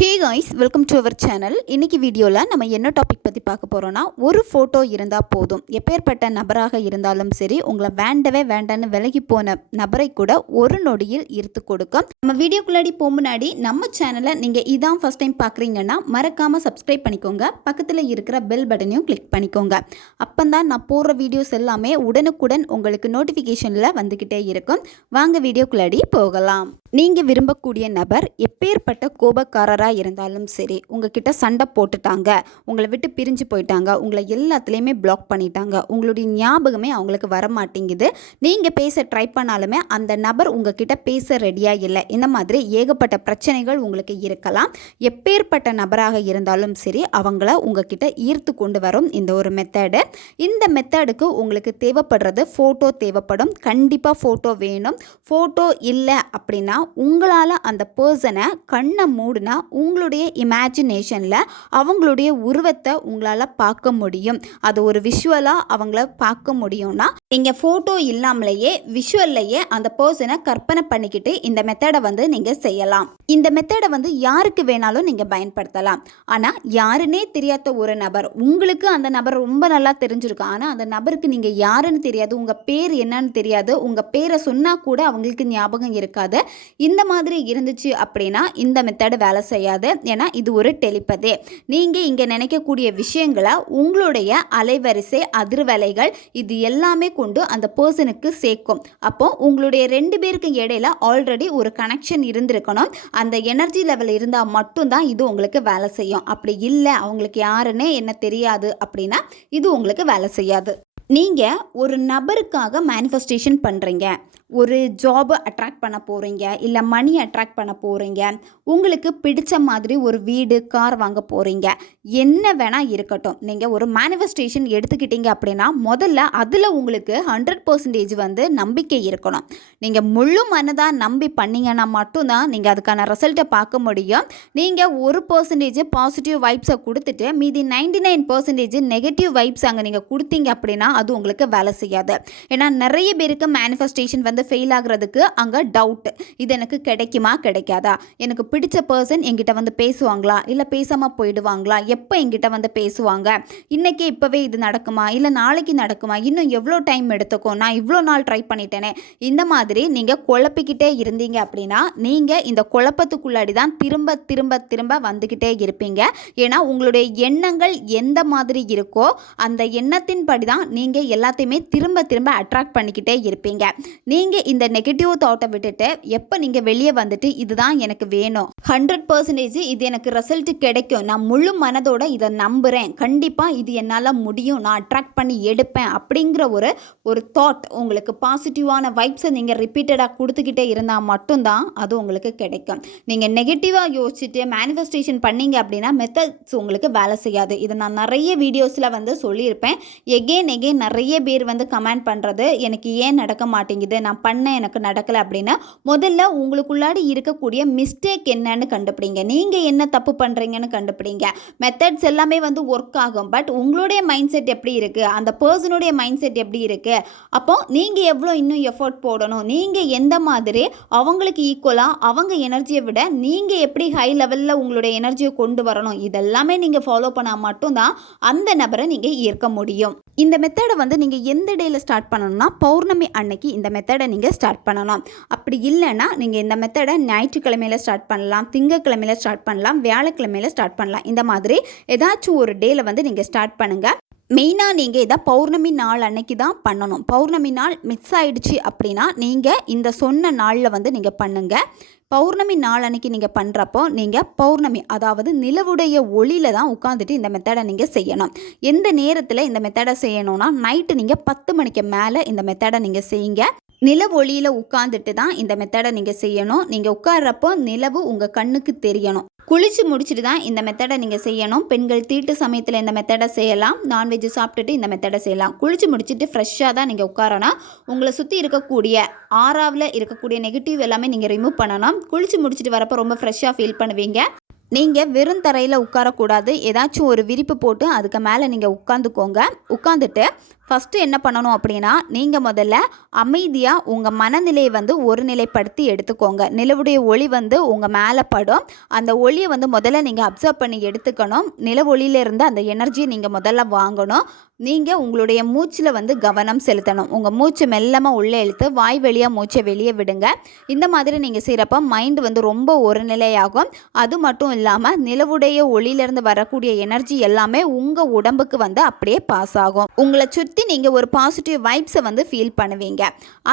Hey guys, welcome to our channel. இன்றைக்கி வீடியோவில் நம்ம என்ன டாபிக் பற்றி பார்க்க போகிறோன்னா, ஒரு ஃபோட்டோ இருந்தால் போதும். எப்பேற்பட்ட நபராக இருந்தாலும் சரி, உங்களை வேண்டவே வேண்டான்னு விலகி போன நபரை கூட ஒரு நொடியில் ஈர்த்து கொடுக்கும். நம்ம வீடியோக்குள்ளாடி போக முன்னாடி நம்ம சேனலை நீங்கள் இதான் ஃபஸ்ட் டைம் பார்க்குறீங்கன்னா மறக்காமல் சப்ஸ்கிரைப் பண்ணிக்கோங்க. பக்கத்தில் இருக்கிற பெல் பட்டனையும் கிளிக் பண்ணிக்கோங்க. அப்போ தான் நான் போடுற வீடியோஸ் எல்லாமே உடனுக்குடன் உங்களுக்கு நோட்டிஃபிகேஷனில் வந்துக்கிட்டே இருக்கும். வாங்க வீடியோக்குள்ளாடி போகலாம். நீங்கள் விரும்பக்கூடிய நபர் எப்பேற்பட்ட கோபக்காரராக இருந்தாலும் சரி, உங்ககிட்ட சண்டை போட்டுட்டாங்க, உங்களை விட்டு பிரிஞ்சு போயிட்டாங்க, உங்களை எல்லாத்துலேயுமே பிளாக் பண்ணிட்டாங்க, உங்களுடைய ஞாபகமே அவங்களுக்கு வர மாட்டேங்குது, நீங்கள் பேச ட்ரை பண்ணாலுமே அந்த நபர் உங்ககிட்ட பேச ரெடியாக இல்லை, இந்த மாதிரி ஏகப்பட்ட பிரச்சனைகள் உங்களுக்கு இருக்கலாம். எப்பேற்பட்ட நபராக இருந்தாலும் சரி, அவங்கள உங்ககிட்ட ஈர்த்து கொண்டு வரும் இந்த ஒரு மெத்தடு. இந்த மெத்தடுக்கு உங்களுக்கு தேவைப்படுறது ஃபோட்டோ தேவைப்படும். கண்டிப்பாக ஃபோட்டோ வேணும். ஃபோட்டோ இல்லை அப்படின்னா உங்களால் அந்த பர்சனை கண்ணை மூடினா உங்களுடைய இமேஜினேஷனில் அவங்களுடைய உருவத்தை உங்களால் பார்க்க முடியும். அது ஒரு விஷுவலாக அவங்கள பார்க்க முடியும்னா நீங்கள் ஃபோட்டோ இல்லாமலேயே விஷுவல்லையே அந்த பர்சனை கற்பனை பண்ணிக்கிட்டு இந்த மெத்தடை நீங்கள் செய்யலாம். இந்த மெத்தடை யாருக்கு வேணாலும் நீங்கள் பயன்படுத்தலாம். ஆனால் யாருன்னே தெரியாத ஒரு நபர், உங்களுக்கு அந்த நபர் ரொம்ப நல்லா தெரிஞ்சிருக்கும், ஆனால் அந்த நபருக்கு நீங்கள் யாருன்னு தெரியாது, உங்கள் பேர் என்னன்னு தெரியாது, உங்கள் பேரை சொன்னால் கூட அவங்களுக்கு ஞாபகம் இருக்காது. இந்த மாதிரி இருந்துச்சு அப்படின்னா இந்த மெத்தடு வேலை செய்யாது. ஏன்னா இது ஒரு டெலிபதி. நீங்கள் இங்கே நினைக்கக்கூடிய விஷயங்களை உங்களுடைய அலைவரிசை அதிர்வலைகள் இது எல்லாமே கொண்டு அந்த பர்சனுக்கு சேர்க்கும். அப்போ உங்களுடைய ரெண்டு பேருக்கு இடையில ஆல்ரெடி ஒரு கனெக்ஷன் இருந்திருக்கணும். அந்த எனர்ஜி லெவல் இருந்தால் மட்டும்தான் இது உங்களுக்கு வேலை செய்யும். அப்படி இல்லை, அவங்களுக்கு யாருன்னே என்ன தெரியாது அப்படின்னா இது உங்களுக்கு வேலை செய்யாது. நீங்கள் ஒரு நபருக்காக மேனிஃபெஸ்டேஷன் பண்ணுறீங்க, ஒரு ஜாபை அட்ராக்ட் பண்ண போகிறீங்க, இல்லை மணி அட்ராக்ட் பண்ண போகிறீங்க, உங்களுக்கு பிடிச்ச மாதிரி ஒரு வீடு கார் வாங்க போகிறீங்க, என்ன வேணால் இருக்கட்டும். நீங்கள் ஒரு மேனிஃபெஸ்டேஷன் எடுத்துக்கிட்டீங்க அப்படின்னா முதல்ல அதில் உங்களுக்கு 100% நம்பிக்கை இருக்கணும். நீங்கள் முழு மனதாக நம்பி பண்ணிங்கன்னா மட்டும்தான் நீங்கள் அதுக்கான ரிசல்ட்டை பார்க்க முடியும். நீங்கள் 1% பாசிட்டிவ் வைப்ஸை கொடுத்துட்டு மீதி 99% நெகட்டிவ் வைப்ஸ் அங்கே நீங்கள் கொடுத்தீங்க அப்படின்னா அது உங்களுக்கு வேலை செய்யாது. ஏன்னா நிறைய பேருக்கு மேனிஃபெஸ்டேஷன் ஃபெயில் ஆகிறதுக்கு அங்கே டவுட், இது எனக்கு கிடைக்குமா கிடைக்காதா, எனக்கு பிடிச்ச பர்சன் என்கிட்ட பேசுவாங்களா இல்லை பேசாமல் போயிடுவாங்களா, எப்போ என்கிட்ட பேசுவாங்க, இன்றைக்கி இப்போவே இது நடக்குமா இல்லை நாளைக்கு நடக்குமா, இன்னும் எவ்வளோ டைம் எடுத்துக்கும், நான் இவ்வளோ நாள் ட்ரை பண்ணிட்டேனே, இந்த மாதிரி நீங்கள் குழப்பிக்கிட்டே இருந்தீங்க அப்படின்னா நீங்கள் இந்த குழப்பத்துக்குள்ளாடி தான் திரும்ப திரும்ப திரும்ப வந்துக்கிட்டே இருப்பீங்க. ஏன்னா உங்களுடைய எண்ணங்கள் எந்த மாதிரி இருக்கோ அந்த எண்ணத்தின் படி தான் நீங்கள் எல்லாத்தையுமே திரும்ப திரும்ப அட்ராக்ட் பண்ணிக்கிட்டே இருப்பீங்க. நீங்கள் இந்த நெகட்டிவ் தாட்டை விட்டுட்டு எப்போ நீங்கள் வெளியே வந்துட்டு இதுதான் எனக்கு வேணும், 100% இது எனக்கு ரிசல்ட் கிடைக்கும், நான் முழு மனதோட இதை நம்புகிறேன், கண்டிப்பாக இது என்னால் முடியும், நான் அட்ராக்ட் பண்ணி எடுப்பேன் அப்படிங்கிற ஒரு தாட் உங்களுக்கு பாசிட்டிவான வைப்ஸை நீங்கள் ரிப்பீட்டடாக கொடுத்துக்கிட்டே இருந்தால் மட்டும்தான் அது உங்களுக்கு கிடைக்கும். நீங்கள் நெகட்டிவாக யோசிச்சுட்டு மேனிஃபெஸ்டேஷன் பண்ணீங்க அப்படின்னா மெத்தட்ஸ் உங்களுக்கு வேலை செய்யாது. இதை நான் நிறைய வீடியோஸில் சொல்லியிருப்பேன். எகெயின் நிறைய பேர் கமெண்ட் பண்ணுறது, எனக்கு ஏன் நடக்க மாட்டேங்குது, நான் பண்ண எனக்கு நடக்கலை அப்படின்னு. முதல்ல உங்களுக்குள்ளாடி இருக்கக்கூடிய மிஸ்டேக் என்னன்னு கண்டுபிடிங்க. நீங்கள் என்ன தப்பு பண்ணுறீங்கன்னு கண்டுபிடிங்க. மெத்தட்ஸ் எல்லாமே ஒர்க் ஆகும். பட் உங்களுடைய மைண்ட் செட் எப்படி இருக்குது, அந்த பர்சனுடைய மைண்ட் செட் எப்படி இருக்குது, அப்போ நீங்கள் எவ்வளோ இன்னும் எஃபோர்ட் போடணும், நீங்கள் எந்த மாதிரி அவங்களுக்கு ஈக்குவலாக அவங்க எனர்ஜியை விட நீங்கள் எப்படி ஹை லெவலில் உங்களுடைய எனர்ஜியை கொண்டு வரணும், இதெல்லாமே நீங்கள் ஃபாலோ பண்ணால் மட்டும்தான் அந்த நபரை நீங்கள் ஈர்க்க முடியும். இந்த மெத்தடை நீங்கள் எந்த டேயில் ஸ்டார்ட் பண்ணணும்னா பௌர்ணமி அன்னைக்கு இந்த மெத்தடை நீங்கள் ஸ்டார்ட் பண்ணணும். அப்படி இல்லைன்னா நீங்கள் இந்த மெத்தடை ஞாயிற்றுக்கிழமையில் ஸ்டார்ட் பண்ணலாம், திங்கக்கிழமையில் ஸ்டார்ட் பண்ணலாம், வியாழக்கிழமையில் ஸ்டார்ட் பண்ணலாம். இந்த மாதிரி ஏதாச்சும் ஒரு டேயில் நீங்கள் ஸ்டார்ட் பண்ணுங்கள். மெயினாக நீங்கள் இதை பௌர்ணமி நாள் அன்னைக்கு தான் பண்ணணும். பௌர்ணமி நாள் மிஸ் ஆகிடுச்சு அப்படின்னா நீங்கள் இந்த சொன்ன நாளில் நீங்கள் பண்ணுங்கள். பௌர்ணமி நாள் அன்னைக்கு நீங்கள் பண்ணுறப்போ நீங்கள் பௌர்ணமி அதாவது நிலவுடைய ஒளியில் தான் உட்காந்துட்டு இந்த மெத்தடை நீங்கள் செய்யணும். எந்த நேரத்தில் இந்த மெத்தடை செய்யணும்னா நைட்டு நீங்கள் 10 மணிக்கு மேலே இந்த மெத்தடை நீங்கள் செய்யுங்க. நிலவு ஒளியில் உட்காந்துட்டு தான் இந்த மெத்தடை நீங்கள் செய்யணும். நீங்கள் உட்கார்றப்போ நிலவு உங்கள் கண்ணுக்கு தெரியணும். குளிச்சு முடிச்சுட்டு தான் இந்த மெத்தடை நீங்கள் செய்யணும். பெண்கள் தீட்டு சமயத்தில் இந்த மெத்தடை செய்யலாம். நான்வெஜ் சாப்பிட்டுட்டு இந்த மெத்தடை செய்யலாம். குளிச்சு முடிச்சுட்டு ஃப்ரெஷ்ஷாக தான் நீங்கள் உட்காரணும். உங்களை சுற்றி இருக்கக்கூடிய ஆறாவில் இருக்கக்கூடிய நெகட்டிவ் எல்லாமே நீங்கள் ரிமூவ் பண்ணணும். குளிச்சு முடிச்சுட்டு வரப்போ ரொம்ப ஃப்ரெஷ்ஷாக ஃபீல் பண்ணுவீங்க. நீங்கள் வெறும் தரையில் உட்காரக்கூடாது. ஏதாச்சும் ஒரு விரிப்பு போட்டு அதுக்கு மேலே நீங்கள் உட்காந்துக்கோங்க. உட்காந்துட்டு ஃபஸ்ட்டு என்ன பண்ணணும் அப்படின்னா, நீங்கள் முதல்ல அமைதியாக உங்கள் மனநிலையை வந்து ஒருநிலைப்படுத்தி எடுத்துக்கோங்க. நிலவுடைய ஒளி வந்து உங்கள் மேலே படும். அந்த ஒளியை வந்து முதல்ல நீங்கள் அப்சர்வ் பண்ணி எடுத்துக்கணும். நில ஒளியிலேருந்து அந்த எனர்ஜியை நீங்கள் முதல்ல வாங்கணும். நீங்கள் உங்களுடைய மூச்சில் வந்து கவனம் செலுத்தணும். உங்கள் மூச்சு மெல்லமாக உள்ளே இழுத்து வாய் வழியாக மூச்சை வெளியே விடுங்க. இந்த மாதிரி நீங்கள் செய்கிறப்ப மைண்டு வந்து ரொம்ப ஒருநிலையாகும். அது மட்டும் இல்லாமல் நிலவுடைய ஒளியிலேருந்து வரக்கூடிய எனர்ஜி எல்லாமே உங்கள் உடம்புக்கு வந்து அப்படியே பாஸ் ஆகும். உங்களை சுற்றி நீங்கள் ஒரு பாசிட்டிவ் வைப்ஸை வந்து ஃபீல் பண்ணுவீங்க.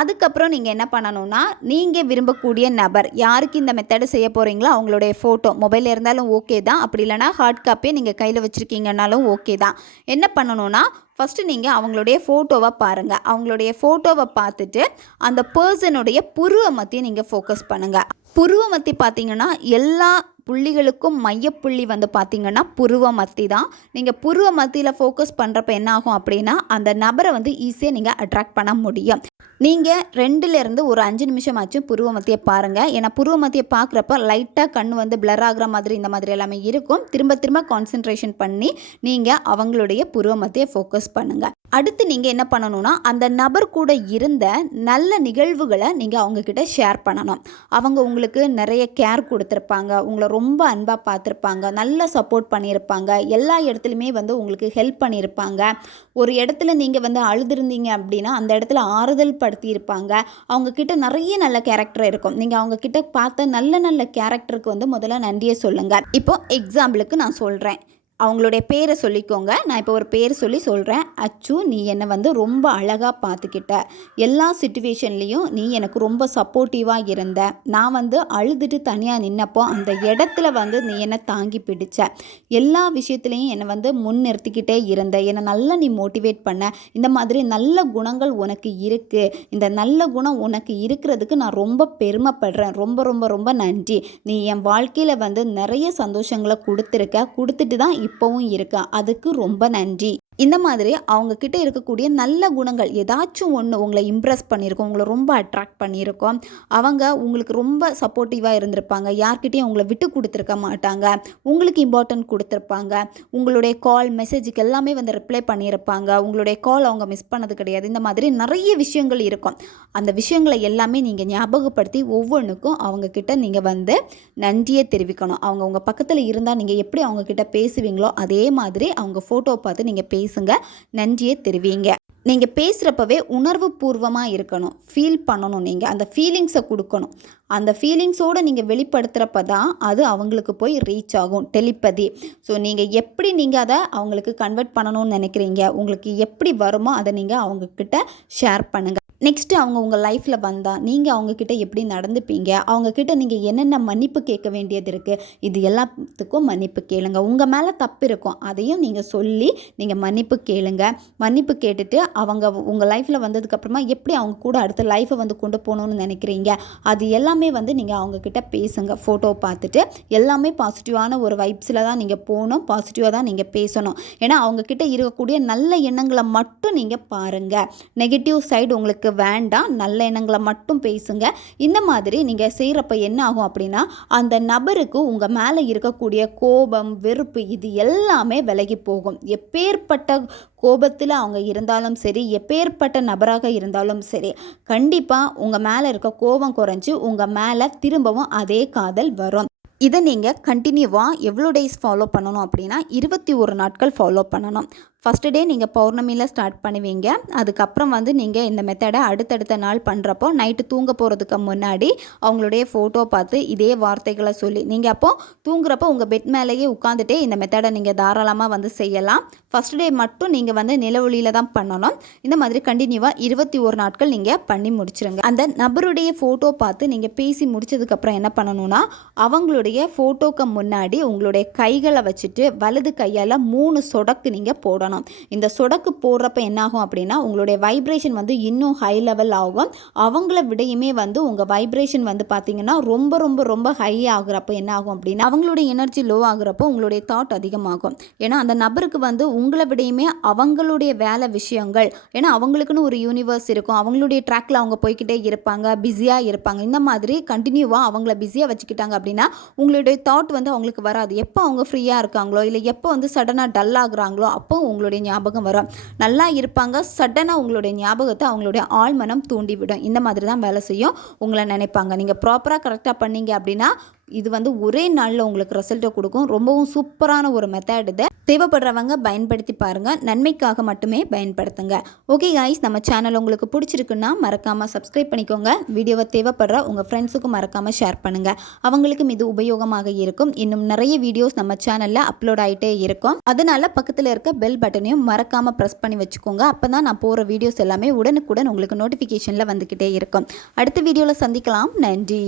அதுக்கப்புறம் நீங்கள் என்ன பண்ணணும்னா, நீங்கள் விரும்பக்கூடிய நபர் யாருக்கு இந்த மெத்தடு செய்ய போகிறீங்களோ அவங்களுடைய ஃபோட்டோ மொபைலில் இருந்தாலும் ஓகே தான். அப்படி இல்லைனா ஹார்ட் காப்பியை நீங்கள் கையில் வச்சுருக்கீங்கன்னாலும் ஓகே தான். என்ன பண்ணணும்னா, ஃபஸ்ட்டு நீங்கள் அவங்களுடைய ஃபோட்டோவை பாருங்கள். அவங்களுடைய ஃபோட்டோவை பார்த்துட்டு அந்த பர்சனுடைய புருவ மத்தியை நீங்கள் ஃபோக்கஸ் பண்ணுங்கள். புருவ மத்தி பார்த்தீங்கன்னா எல்லா புள்ளிகளுக்கும் மையப்புள்ளி வந்து பார்த்திங்கன்னா புருவ மத்தி தான். நீங்கள் புருவ மத்தியில் ஃபோக்கஸ் பண்ணுறப்ப என்ன ஆகும் அப்படின்னா, அந்த நபரை வந்து ஈஸியாக நீங்கள் அட்ராக்ட் பண்ண முடியும். நீங்கள் 2லேருந்து ஒரு 5 நிமிஷமாச்சும் புருவ மத்தியை பாருங்கள். ஏன்னா புருவ மத்தியை பார்க்குறப்ப லைட்டாக கண் வந்து பிளர் ஆகிற மாதிரி இந்த மாதிரி எல்லாமே இருக்கும். திரும்ப திரும்ப கான்சென்ட்ரேஷன் பண்ணி நீங்கள் அவங்களுடைய புருவ மத்தியை ஃபோக்கஸ் பண்ணுங்கள். அடுத்து நீங்கள் என்ன பண்ணணும்னா, அந்த நபர் கூட இருந்த நல்ல நிகழ்வுகளை நீங்கள் அவங்கக்கிட்ட ஷேர் பண்ணணும். அவங்க உங்களுக்கு நிறைய கேர் கொடுத்துருப்பாங்க, உங்களை ரொம்ப அன்பாக பார்த்துருப்பாங்க, நல்ல சப்போர்ட் பண்ணியிருப்பாங்க, எல்லா இடத்துலையுமே வந்து உங்களுக்கு ஹெல்ப் பண்ணியிருப்பாங்க. ஒரு இடத்துல நீங்கள் வந்து அழுதுருந்தீங்க அப்படின்னா அந்த இடத்துல ஆறுதல் படுத்தியிருப்பாங்க. அவங்கக்கிட்ட நிறைய நல்ல கேரக்டர் இருக்கும். நீங்கள் அவங்கக்கிட்ட பார்த்த நல்ல நல்ல கேரக்டருக்கு வந்து முதல்ல நன்றியை சொல்லுங்கள். இப்போது எக்ஸாம்பிளுக்கு நான் சொல்கிறேன், அவங்களுடைய பேரை சொல்லிக்கோங்க. நான் இப்போ ஒரு பேர் சொல்லி சொல்கிறேன். அச்சு, நீ என்னை வந்து ரொம்ப அழகாக பார்த்துக்கிட்ட, எல்லா சிச்சுவேஷன்லேயும் நீ எனக்கு ரொம்ப சப்போர்ட்டிவாக இருந்த, நான் வந்து அழுதுட்டு தனியாக நின்னப்போ அந்த இடத்துல வந்து நீ என்னை தாங்கி பிடிச்ச, எல்லா விஷயத்துலேயும் என்னை வந்து முன்னிறுத்திக்கிட்டே இருந்த, என்னை நல்லா நீ மோட்டிவேட் பண்ண, இந்த மாதிரி நல்ல குணங்கள் உனக்கு இருக்குது, இந்த நல்ல குணம் உனக்கு இருக்கிறதுக்கு நான் ரொம்ப பெருமைப்படுறேன், ரொம்ப ரொம்ப ரொம்ப நன்றி, நீ என் வாழ்க்கையில் வந்து நிறைய சந்தோஷங்களை கொடுத்துட்டு தான் இப்போவும் இருக்கா, அதுக்கு ரொம்ப நன்றி. இந்த மாதிரி அவங்கக்கிட்ட இருக்கக்கூடிய நல்ல குணங்கள் ஏதாச்சும் ஒன்று உங்களை இம்ப்ரெஸ் பண்ணியிருக்கோம், உங்களை ரொம்ப அட்ராக்ட் பண்ணியிருக்கோம், அவங்க உங்களுக்கு ரொம்ப சப்போர்ட்டிவாக இருந்திருப்பாங்க, யார்கிட்டையும் உங்களை விட்டு கொடுத்துருக்க மாட்டாங்க, உங்களுக்கு இம்பார்ட்டன்ட் கொடுத்துருப்பாங்க, உங்களுடைய கால் மெசேஜுக்கு எல்லாமே வந்து ரிப்ளை பண்ணியிருப்பாங்க, உங்களுடைய கால் அவங்க மிஸ் பண்ணது கிடையாது. இந்த மாதிரி நிறைய விஷயங்கள் இருக்கும். அந்த விஷயங்களை எல்லாமே நீங்கள் ஞாபகப்படுத்தி ஒவ்வொன்றுக்கும் அவங்கக்கிட்ட நீங்கள் வந்து நன்றியை தெரிவிக்கணும். அவங்க உங்கள் பக்கத்தில் இருந்தால் நீங்கள் எப்படி அவங்கக்கிட்ட பேசுவீங்களோ அதே மாதிரி அவங்க ஃபோட்டோவை பார்த்து நீங்கள் பேசுங்க, நன்றியை தெரிவிங்க. நீங்கள் பேசுகிறப்பவே உணர்வு பூர்வமாக இருக்கணும், ஃபீல் பண்ணணும், நீங்கள் அந்த ஃபீலிங்ஸை கொடுக்கணும். அந்த ஃபீலிங்ஸோடு நீங்கள் வெளிப்படுத்துகிறப்ப தான் அது அவங்களுக்கு போய் ரீச் ஆகும், டெலிபதி. ஸோ நீங்கள் எப்படி நீங்கள் அதை அவங்களுக்கு கன்வெர்ட் பண்ணணும்னு நினைக்கிறீங்க, உங்களுக்கு எப்படி வருமோ அதை நீங்கள் அவங்கக்கிட்ட ஷேர் பண்ணுங்கள். நெக்ஸ்ட்டு அவங்க உங்கள் லைஃப்பில் வந்தால் நீங்கள் அவங்கக்கிட்ட எப்படி நடந்துப்பீங்க, அவங்கக்கிட்ட நீங்கள் என்னென்ன மன்னிப்பு கேட்க வேண்டியது இருக்குது, இது எல்லாத்துக்கும் மன்னிப்பு கேளுங்க. உங்கள் மேலே தப்பு இருக்கும், அதையும் நீங்கள் சொல்லி நீங்கள் மன்னிப்பு கேளுங்க. மன்னிப்பு கேட்டுட்டு அவங்க உங்கள் லைஃப்பில் வந்ததுக்கப்புறமா எப்படி அவங்க கூட அடுத்த லைஃப்பை வந்து கொண்டு போகணுன்னு நினைக்கிறீங்க, அது எல்லாமே வந்து நீங்கள் அவங்கக்கிட்ட பேசுங்க. ஃபோட்டோ பார்த்துட்டு எல்லாமே பாசிட்டிவான ஒரு வைப்ஸில் தான் நீங்கள் போகணும், பாசிட்டிவாக தான் நீங்கள் பேசணும். ஏன்னா அவங்கக்கிட்ட இருக்கக்கூடிய நல்ல எண்ணங்களை மட்டும் நீங்கள் பாருங்கள். நெகட்டிவ் சைடு உங்களுக்கு வேண்டாம், நல்ல எண்ணங்களை மட்டும் பேசுங்க. இந்த மாதிரி நீங்கள் செய்கிறப்ப என்ன ஆகும் அப்படின்னா, அந்த நபருக்கு உங்கள் மேலே இருக்கக்கூடிய கோபம், வெறுப்பு இது எல்லாமே விலகி போகும். எப்பேற்பட்ட கோபத்தில் அவங்க இருந்தாலும் சரி, எப்பேற்பட்ட நபராக இருந்தாலும் சரி, கண்டிப்பாக உங்கள் மேலே இருக்க கோபம் குறைஞ்சி உங்கள் மேலே திரும்பவும் அதே காதல் வரும். இதை நீங்கள் கண்டினியூவாக எவ்வளோ டேஸ் ஃபாலோ பண்ணணும் அப்படின்னா 21 நாட்கள் ஃபாலோ பண்ணணும். ஃபஸ்ட்டு டே நீங்கள் பௌர்ணமியில் ஸ்டார்ட் பண்ணுவீங்க. அதுக்கப்புறம் வந்து நீங்கள் இந்த மெத்தடை அடுத்தடுத்த நாள் பண்ணுறப்போ நைட்டு தூங்க போகிறதுக்கு முன்னாடி அவங்களுடைய ஃபோட்டோ பார்த்து இதே வார்த்தைகளை சொல்லி நீங்கள் அப்போது தூங்குறப்போ உங்கள் பெட் மேலேயே உட்காந்துட்டே இந்த மெத்தடை நீங்கள் தாராளமாக வந்து செய்யலாம். ஃபஸ்ட் டே மட்டும் நீங்கள் வந்து நிலவொளியில் தான் பண்ணணும். இந்த மாதிரி கண்டினியூவாக 21 நாட்கள் நீங்கள் பண்ணி முடிச்சிருங்க. அந்த நபருடைய ஃபோட்டோ பார்த்து நீங்கள் பேசி முடிச்சதுக்கப்புறம் என்ன பண்ணணும்னா, அவங்களுடைய ஃபோட்டோக்கு முன்னாடி உங்களுடைய கைகளை வச்சுட்டு வலது கையால் 3 சொடக்கு நீங்கள் போடணும். இந்த சொடக்கு போடுறப்ப என்னாகும் அப்படின்னா, உங்களுடைய வைப்ரேஷன் வந்து இன்னும் ஹை லெவல் ஆகும். அவங்கள விடையுமே வந்து உங்கள் வைப்ரேஷன் வந்து பார்த்தீங்கன்னா ரொம்ப ரொம்ப ரொம்ப ஹை ஆகுறப்போ என்ன ஆகும் அப்படின்னா, அவங்களுடைய எனர்ஜி லோ ஆகுறப்போ உங்களுடைய தாட் அதிகமாகும். ஏன்னா அந்த நபருக்கு வந்து உங்களை விடையுமே அவங்களுடைய வேலை விஷயங்கள், ஏன்னா அவங்களுக்குன்னு ஒரு யூனிவர்ஸ் இருக்கும், அவங்களுடைய ட்ராக்கில் அவங்க போய்கிட்டே இருப்பாங்க, பிஸியாக இருப்பாங்க. இந்த மாதிரி கண்டினியூவாக அவங்கள பிஸியாக வச்சுக்கிட்டாங்க அப்படின்னா உங்களுடைய தாட் வந்து அவங்களுக்கு வராது. எப்போ அவங்க ஃப்ரீயாக இருக்காங்களோ இல்லை எப்போ வந்து சடனாக டல் ஆகுறாங்களோ அப்போ உங்களுடைய ஞாபகம் வரும். நல்லா இருப்பாங்க, சடனாக உங்களுடைய ஞாபகத்தை அவங்களுடைய ஆழ்மனம் தூண்டிவிடும். இந்த மாதிரி தான் வேலை செய்யும். உங்களை நினைப்பாங்க. நீங்கள் ப்ராப்பராக கரெக்டாக பண்ணீங்க அப்படின்னா இது ஒரே நாளில் உங்களுக்கு ரிசல்ட்டை கொடுக்கும். ரொம்பவும் சூப்பரான ஒரு மெத்தட் இது. தேவைப்படுறவங்க பயன்படுத்தி பாருங்கள். நன்மைக்காக மட்டுமே பயன்படுத்துங்க. ஓகே காய்ஸ், நம்ம சேனல் உங்களுக்கு பிடிச்சிருக்குன்னா மறக்காமல் சப்ஸ்கிரைப் பண்ணிக்கோங்க. வீடியோவை தேவைப்படுற உங்கள் ஃப்ரெண்ட்ஸுக்கும் மறக்காமல் ஷேர் பண்ணுங்கள். அவங்களுக்கும் இது உபயோகமாக இருக்கும். இன்னும் நிறைய வீடியோஸ் நம்ம சேனலில் அப்லோட் ஆகிட்டே இருக்கும். அதனால் பக்கத்தில் இருக்க பெல் பட்டனையும் மறக்காமல் ப்ரெஸ் பண்ணி வச்சுக்கோங்க. அப்போ தான் நான் போகிற வீடியோஸ் எல்லாமே உடனுக்குடன் உங்களுக்கு நோட்டிஃபிகேஷனில் வந்துக்கிட்டே இருக்கும். அடுத்த வீடியோவில் சந்திக்கலாம். நன்றி.